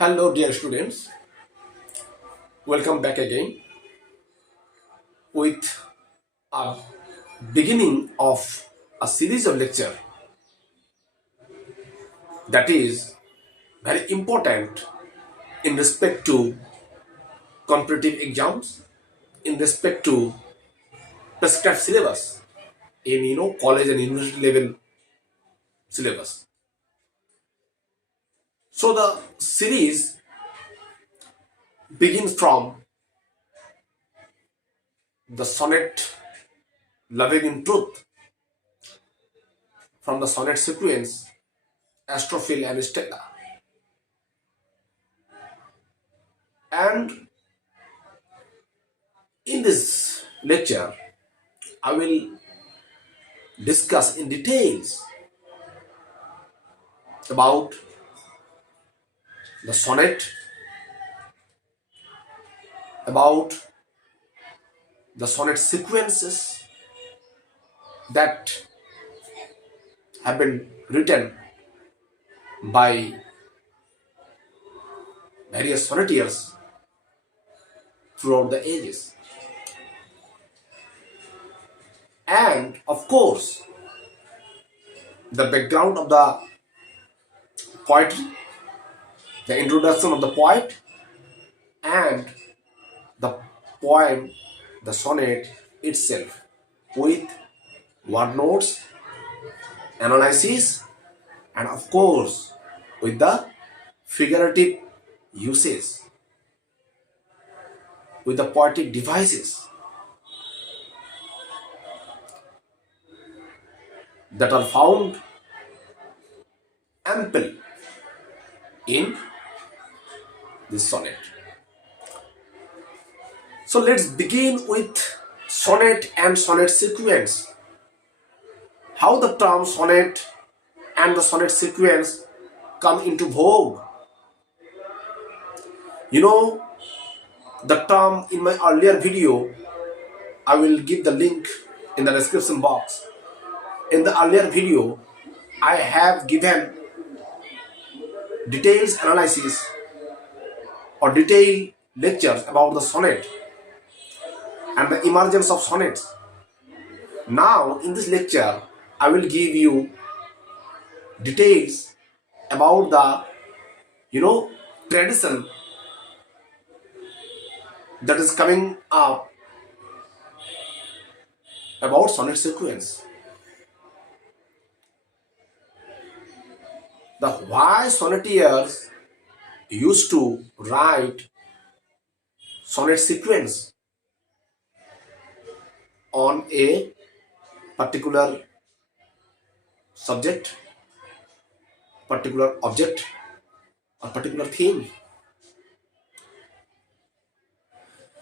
Hello, dear students. Welcome back again with a beginning of a series of lecture that is very important in respect to competitive exams, in respect to prescribed syllabus in college and university level syllabus. So the series begins from the sonnet Loving in Truth, from the sonnet sequence Astrophil and Stella. And in this lecture, I will discuss in details about the sonnet, about the sonnet sequences that have been written by various sonneteers throughout the ages. And of course, the background of the poetry, the introduction of the poet, and the poem, the sonnet itself, with word notes, analysis, and of course, with the figurative uses, with the poetic devices that are found ample in this sonnet. So let's begin with sonnet and sonnet sequence. How the term sonnet and the sonnet sequence come into vogue. The term in my earlier video, I will give the link in the description box. In the earlier video, I have given details analysis or detailed lectures about the sonnet and the emergence of sonnets. Now, in this lecture, I will give you details about the tradition that is coming up about sonnet sequence. The why sonneteers used to write sonnet sequence on a particular subject, particular object, or particular theme.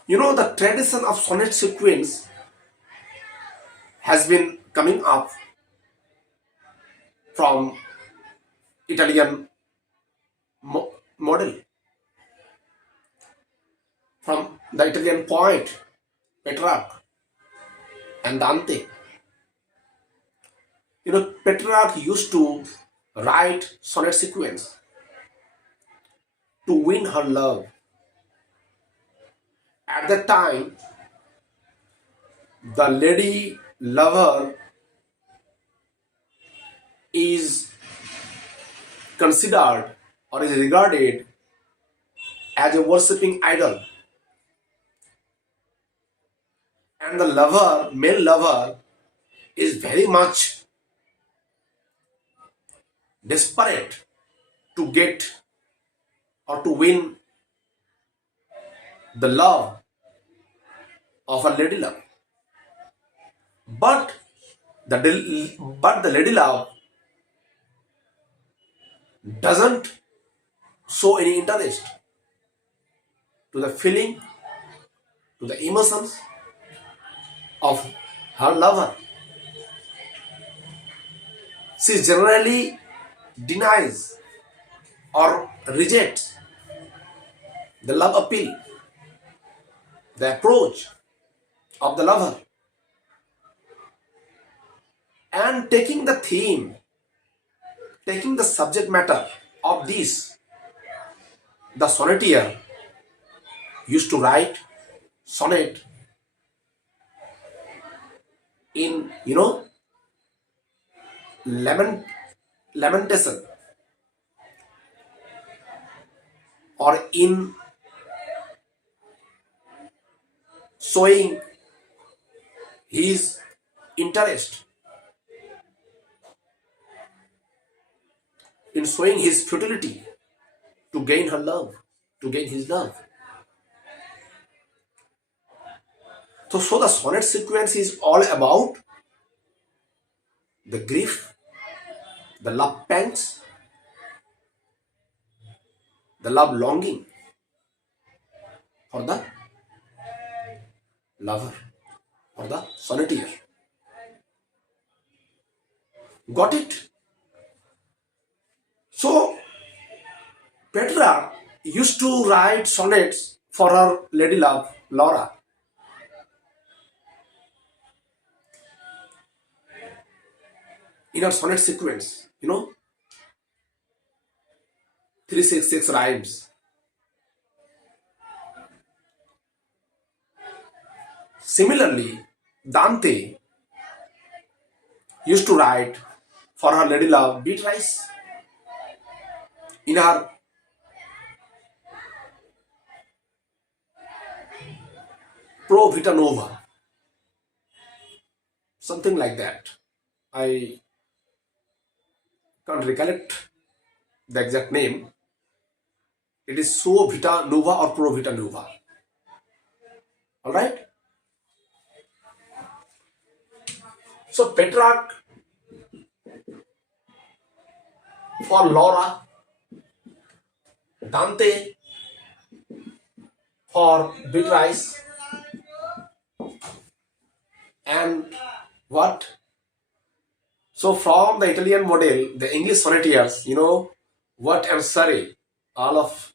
The tradition of sonnet sequence has been coming up from Italian model, from the Italian poet Petrarch and Dante. Petrarch used to write sonnet sequence to win her love. At that time, the lady lover is considered or is regarded as a worshipping idol. And the lover, male lover, is very much desperate to get or to win the love of a lady love. But the lady love doesn't show any interest to the feeling, to the emotions of her lover. She generally denies or rejects the love appeal, the approach of the lover. And taking the theme, taking the subject matter of this the sonneteer used to write sonnet in, lament, lamentation, or in showing his interest, in showing his futility to gain her love, to gain his love. So the sonnet sequence is all about the grief, the love pangs, the love longing for the lover, for the sonneteer. Got it? So Petrarch used to write sonnets for her lady love, Laura. In her sonnet sequence, 366 rhymes. Similarly, Dante used to write for her lady love, Beatrice, in her Pro Vita Nova, something like that. I can't recollect the exact name. It is Suo Vita Nova or Pro Vita Nova. Alright? So Petrarch for Laura, Dante for Beatrice, and what? So from the Italian model, the English Sonneteers, what and Surrey, all of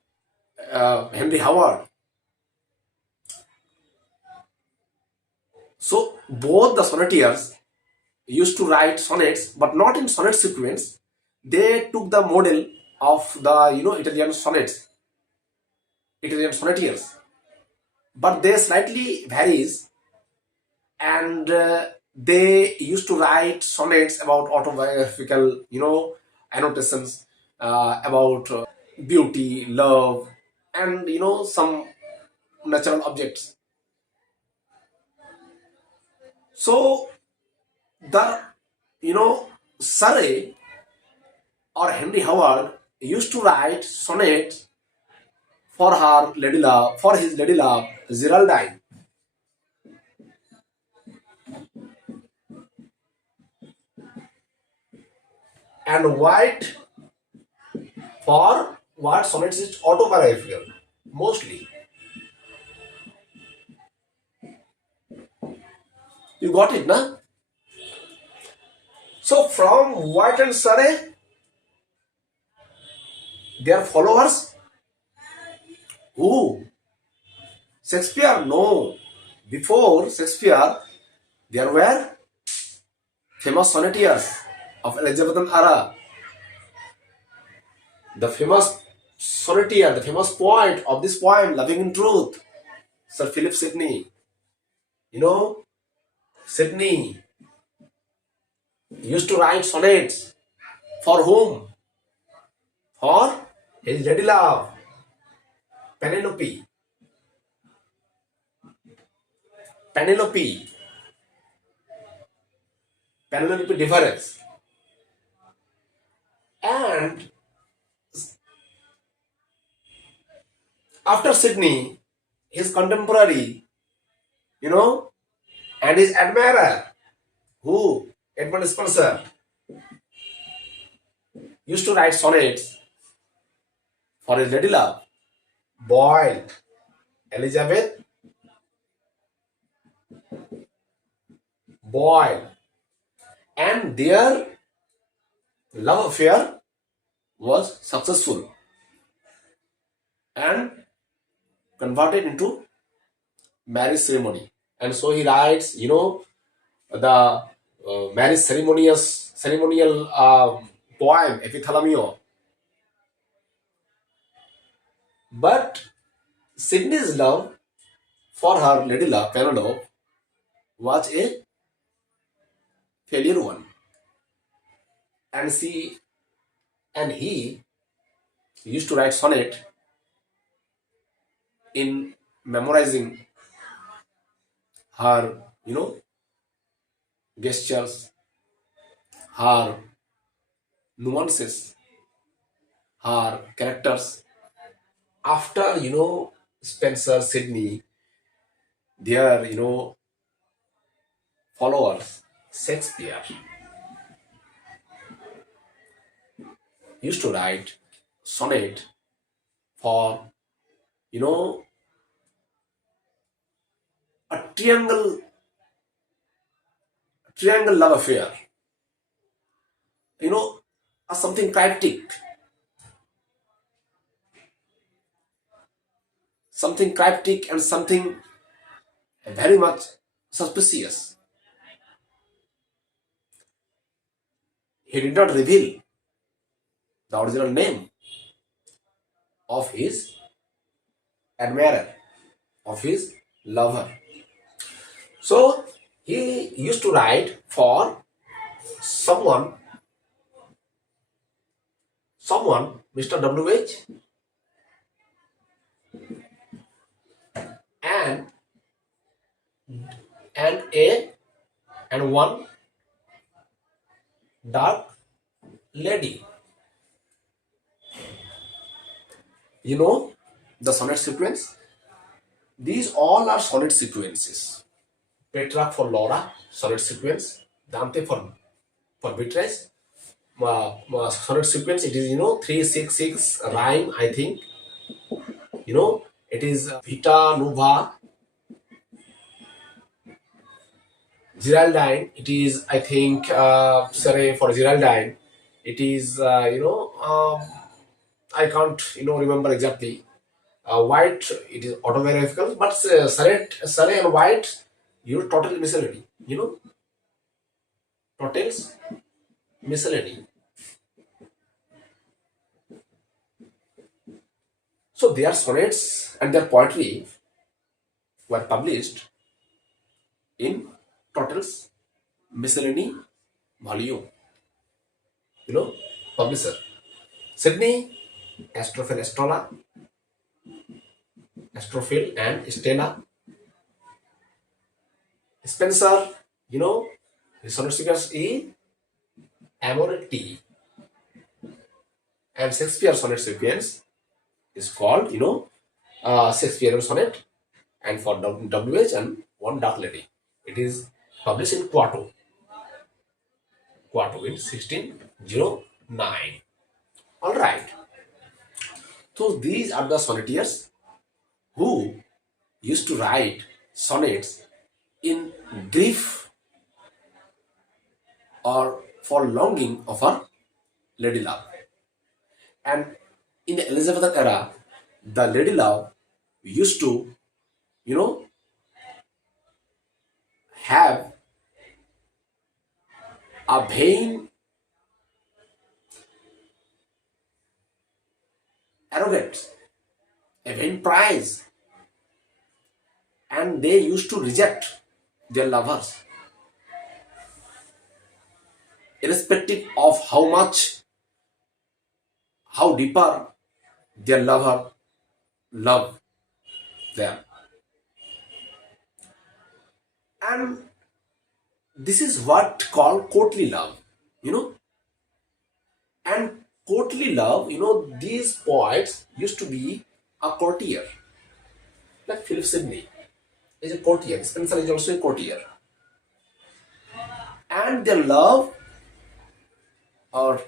Henry Howard. So both the sonneteers used to write sonnets, but not in sonnet sequence. They took the model of the Italian sonnets, Italian sonneteers, but they slightly varies, and they used to write sonnets about autobiographical, annotations about beauty, love, and some natural objects. So the Surrey or Henry Howard used to write sonnets for her lady love, for his lady love, Geraldine. And White for what sonnets is autobiographical, mostly. You got it, na? So from White and Surrey, their followers, who? Shakespeare? No. Before Shakespeare, there were famous sonneteers of Elizabethan era. The famous sonneteer, the famous poet of this poem, Loving in Truth, Sir Philip Sidney. Sidney used to write sonnets for whom? For his lady love, Penelope. Penelope difference. And after Sidney, his contemporary, and his admirer, who? Edmund Spenser, used to write sonnets for his lady love, Boyle, Elizabeth Boyle, and their love affair was successful and converted into marriage ceremony. And so he writes, the marriage ceremonial poem, Epithalamio. But Sydney's love for her lady love, Penelope, was a failure one. And she and he used to write sonnet in memorizing her, gestures, her nuances, her characters. After, Spencer, Sydney, their, followers, Shakespeare used to write sonnet for, you know, a triangle love affair, you know, something cryptic and something very much suspicious. He did not reveal the original name of his admirer, of his lover. So he used to write for someone, Mr. WH, and and a and one dark lady. You know the sonnet sequence? These all are sonnet sequences. Petrarch for Laura, sonnet sequence. Dante for Beatrice. Sonnet sequence, it is 366 rhyme, I think. It is Vita Nuova Geraldine. It is, I think, sorry, for Geraldine. It is, I can't, remember exactly. White, it is autobiographical, but Surrey and White, total miscellany. Totals miscellany. So their sonnets and their poetry were published in Totals Miscellany volume. Publisher. Sydney, Astrophil Estola, Astrophil and Stella. Spencer, his sonnet sequence is Amoretti. And Shakespeare sonnet sequence is called, Shakespearean sonnet, and for WH and one dark lady. It is published in Quarto in 1609. All right. So these are the sonneteers who used to write sonnets in grief or for longing of her lady love. And in the Elizabethan era, the lady love used to, you know, have a vain, arrogance, a vain prize, and they used to reject their lovers, irrespective of how deeper their lover love them. And this is what called courtly love, you know. And courtly love, these poets used to be a courtier, like Philip Sidney is a courtier. Spencer is also a courtier, and their love or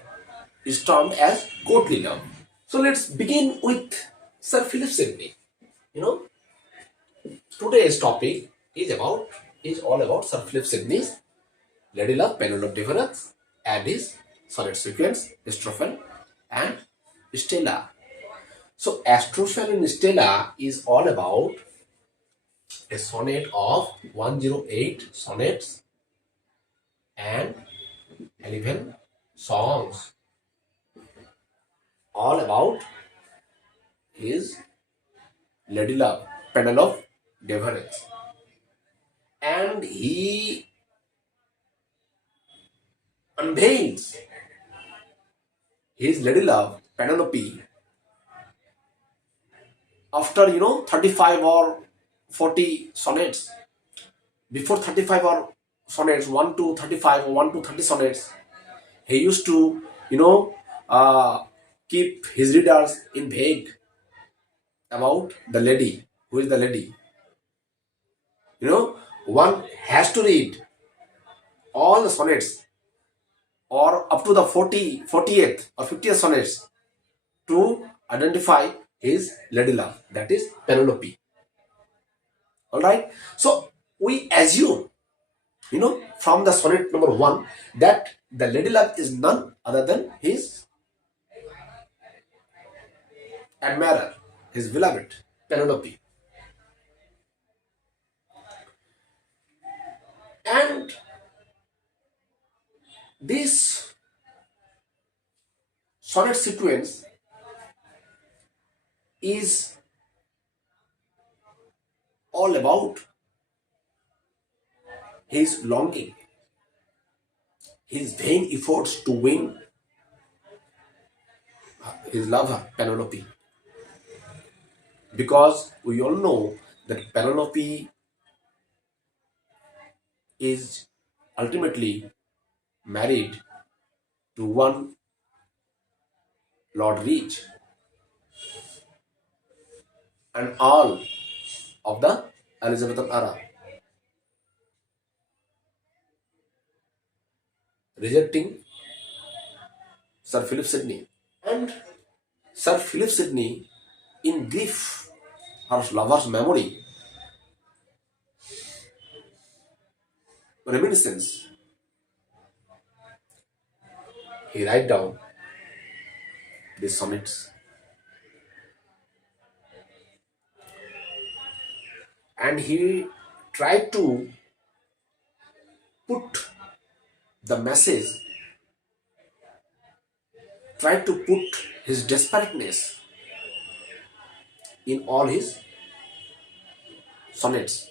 is termed as courtly love. So let's begin with Sir Philip Sidney. You know, today's topic is all about Sir Philip Sidney's Lady Love, Penelope Difference, and his sonnet sequence, Astrophel and Stella. So Astrophel and Stella is all about a sonnet of 108 sonnets and 11 songs, all about his ladylove, Penelope Devereux, and he unveils his ladylove Penelope after 35 or 40 sonnets. Before 35 or sonnets, 1 to 35 or 1 to 30 sonnets, he used to keep his readers in vague about the lady. Who is the lady? One has to read all the sonnets or up to the 40, 40th or 50th sonnets to identify his lady love, that is Penelope. All right. So we assume, from the sonnet number 1, that the lady love is none other than his admirer, his beloved Penelope. And this sonnet sequence is all about his longing, his vain efforts to win his lover, Penelope. Because we all know that Penelope is ultimately married to one Lord Reach, and all of the Elizabethan era, rejecting Sir Philip Sidney. And Sir Philip Sidney, in grief her lover's memory, reminiscence, he write down these sonnets, and he tried to put the message, tried to put his desperateness in all his sonnets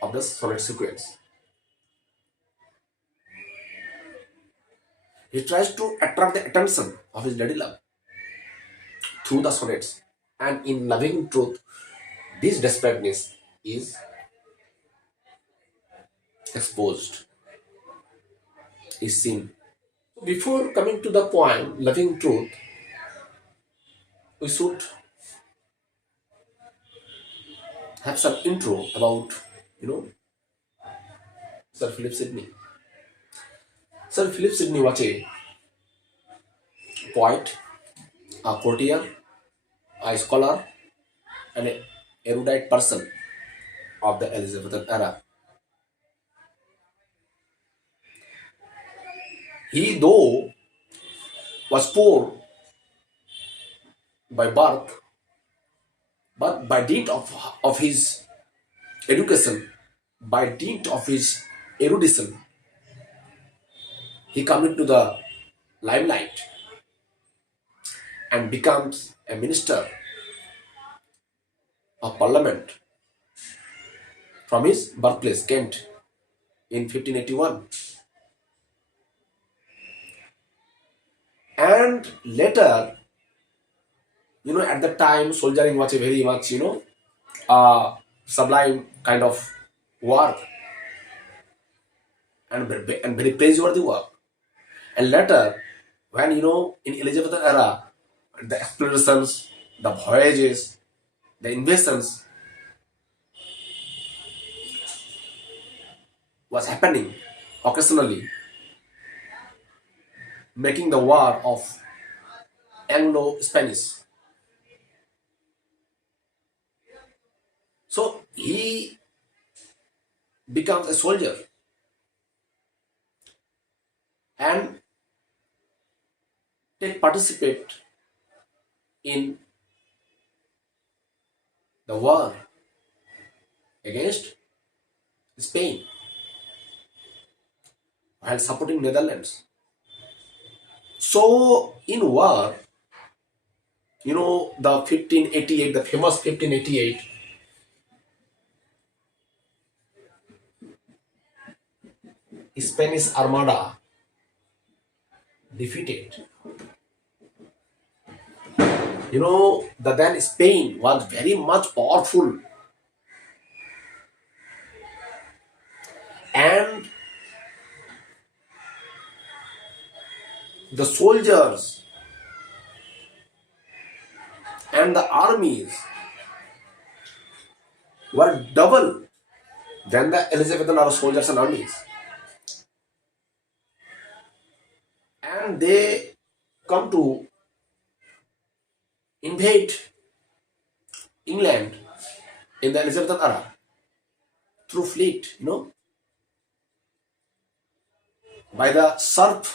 of the sonnet sequence. He tries to attract the attention of his lady love through the sonnets, and in loving truth, this desperateness is exposed, is seen. Before coming to the point, loving truth, we should have some intro about, Sir Philip Sidney. Sir Philip Sidney was a poet, a courtier, a scholar, and an erudite person of the Elizabethan era. He, though, was poor by birth, but by dint of his education, by dint of his erudition, he comes into the limelight and becomes a minister of parliament from his birthplace, Kent, in 1581. And later, at that time, soldiering was a very much, sublime kind of work, and very praiseworthy work. And later, when, in Elizabethan era, the explorations, the voyages, the invasions was happening occasionally, making the war of Anglo-Spanish. So he becomes a soldier and participate in the war against Spain while supporting Netherlands. So in war, The 1588, the famous 1588 Spanish Armada defeated. The then Spain was very much powerful, and the soldiers and the armies were double than the Elizabethan or soldiers and armies. And they come to invade England in the Elizabethan era through fleet, by the sharp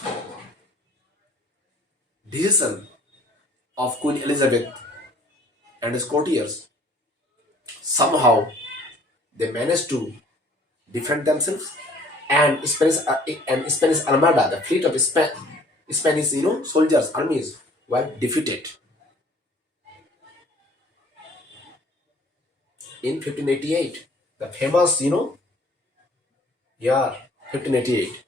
decision of Queen Elizabeth and his courtiers. Somehow they managed to defend themselves, and Spanish Armada, the fleet of Spanish, soldiers, armies were defeated in 1588. The famous, year 1588.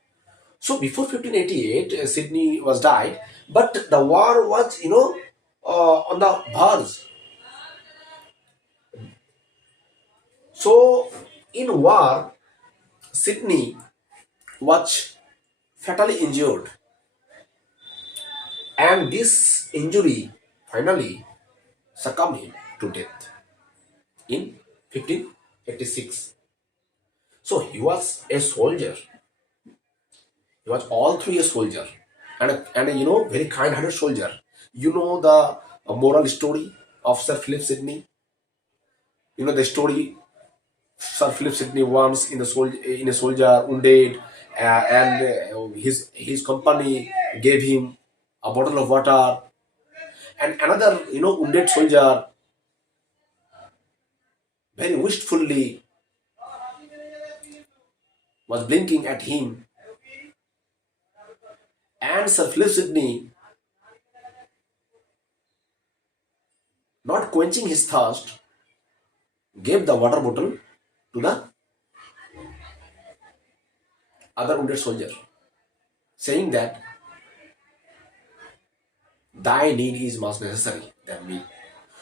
So before 1588, Sydney was died, but the war was, on the verge. So in war, Sydney was fatally injured, and this injury finally succumbed him to death in 1586. So he was a soldier. He was all through a soldier, and a very kind-hearted soldier. The moral story of Sir Philip Sidney. The story. Sir Philip Sidney once in a soldier wounded, and his company gave him a bottle of water, and another wounded soldier very wistfully was blinking at him, and Sir Philip Sidney, not quenching his thirst, gave the water bottle to the other wounded soldier, saying that thy need is much necessary than me.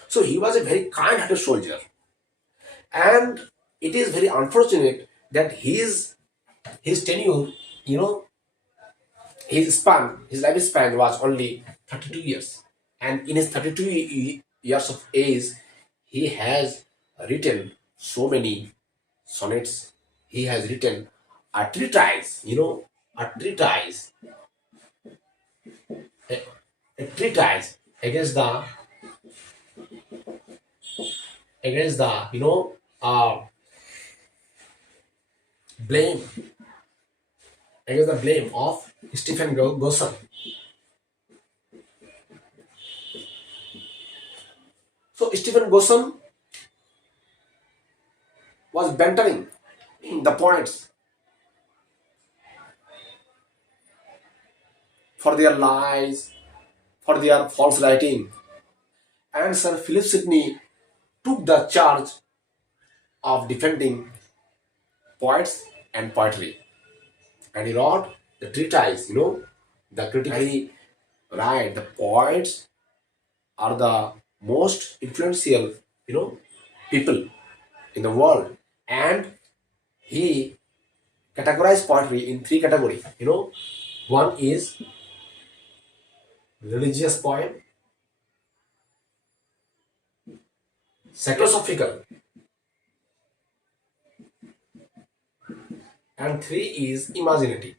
So he was a very kind-hearted soldier, and it is very unfortunate that his tenure, you know, his lifespan was only 32 years, and in his 32 years of age, he has written so many sonnets. He has written a treatise, a treatise, a, a treatise against the blame against the blame of Stephen Gosson. So Stephen Gosson was bantering the points for their lies, for their false writing, and Sir Philip Sidney took the charge of defending poets and poetry, and he wrote the treatise. The critically right. The poets are the most influential, people in the world, and he categorized poetry in three categories. One is religious poem, philosophical, and three is imaginative.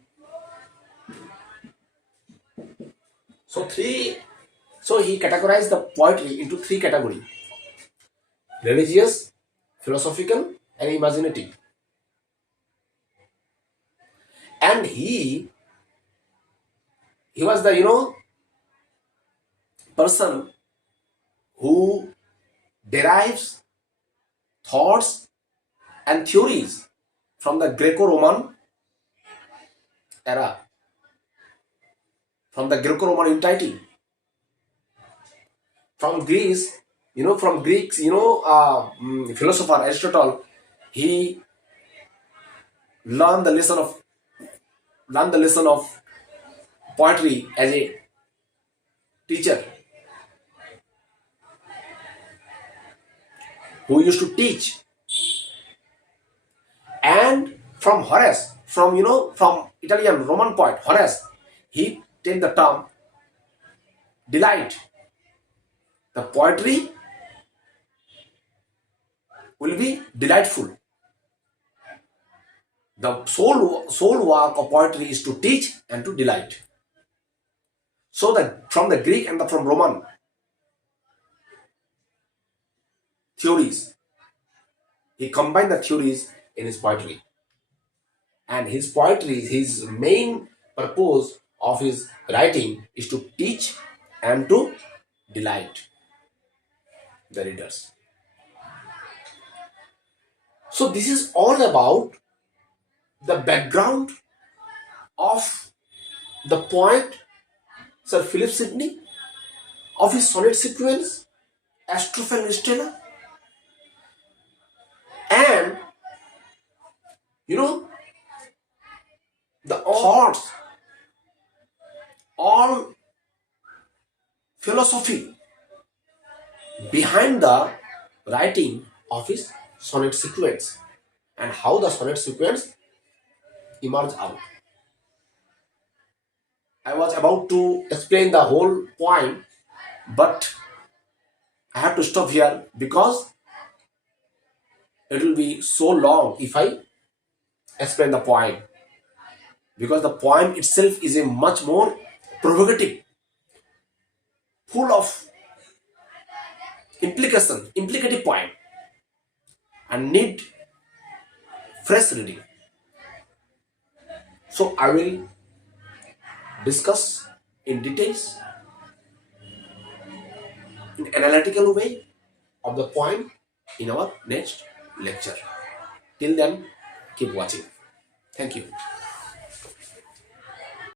So he categorized the poetry into three categories: religious, philosophical, and imaginative. And he was the person who derives thoughts and theories from the Greco-Roman era, from the Greco-Roman entirety. from Greece, from Greeks, philosopher Aristotle, he learned the lesson of poetry as a teacher who used to teach. And from Horace, from Italian Roman poet Horace, he take the term delight. The poetry will be delightful. The sole work of poetry is to teach and to delight. So that from the Greek and from Roman theories, he combined the theories in his poetry. And his poetry, his main purpose of his writing is to teach and to delight the readers. So this is all about the background of the poet Sir Philip Sidney, of his sonnet sequence, Astrophel and Stella, and the thoughts, all philosophy behind the writing of his sonnet sequence and how the sonnet sequence emerged out. I was about to explain the whole point, but I have to stop here because it will be so long if I explain the point. Because the poem itself is a much more provocative, full of implicative poem, and need fresh reading. So I will discuss in details, in analytical way of the poem in our next lecture. Till then, keep watching. Thank you.